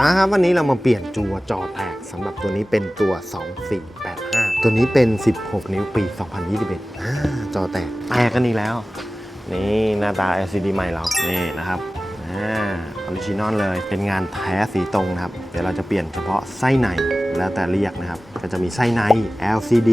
นะครับวันนี้เรามาเปลี่ยนจัวจอแตกสำหรับตัวนี้เป็นตัว 2485 ตัวนี้เป็น 16 นิ้วปี 2021อ่าจอแตกแตกกันอีกแล้ว นี่หน้าตา LCD ใหม่เรานี่นะครับอ่าออริจินอลเลยเป็นงานแท้สีตรงนะครับ เดี๋ยวเราจะเปลี่ยนเฉพาะไส้ใน แล้วแต่เรียกนะครับ ก็จะมีไส้ใน LCD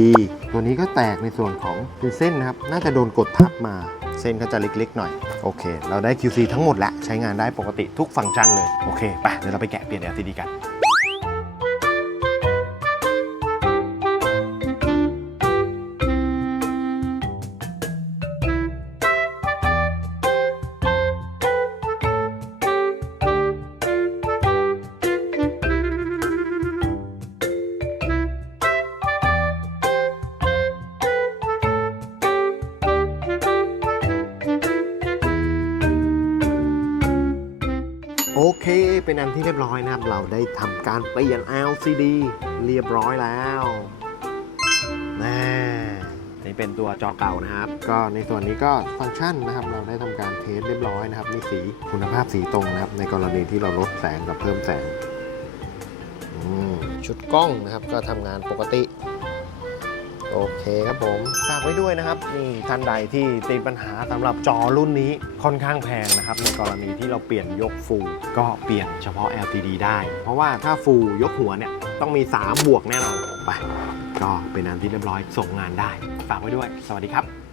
ตัวนี้ก็แตกในส่วนของคือเส้นนะครับ น่าจะโดนกดทับมา เส้นก็จะเล็กๆหน่อย โอเค เราได้ QC ทั้งหมดแล้ว ใช้งานได้ปกติทุกฟังก์ชันเลย โอเค ไป เดี๋ยวเราไปแกะเปลี่ยน LCD กัน โอเค เป็นอันที่เรียบร้อยนะครับ เราได้ทำการเปลี่ยน LCD เรียบร้อยแล้วน่นี่เป็นตัวจอเก่านะครับ ก็ในส่วนนี้ก็ฟังก์ชันนะครับ เราได้ทำการเทสเรียบร้อยนะครับนี่สีคุณภาพสีตรงนะครับ ในกรณีที่เราลดแสงกับเพิ่มแสงชุดกล้องนะครับก็ทำงานปกติ โอเคครับผมฝากไว้ด้วยนะครับนี่ท่านใดที่ติดปัญหาสำหรับจอรุ่นนี้ค่อนข้างแพงนะครับในกรณีที่เราเปลี่ยนยกฟูก็เปลี่ยนเฉพาะ LCD ได้ เพราะว่าถ้าฟูยกหัวเนี่ยต้องมี 3 บวกแน่นอนไปก็เป็นอันที่เรียบร้อยส่งงานได้ ฝากไว้ด้วย สวัสดีครับ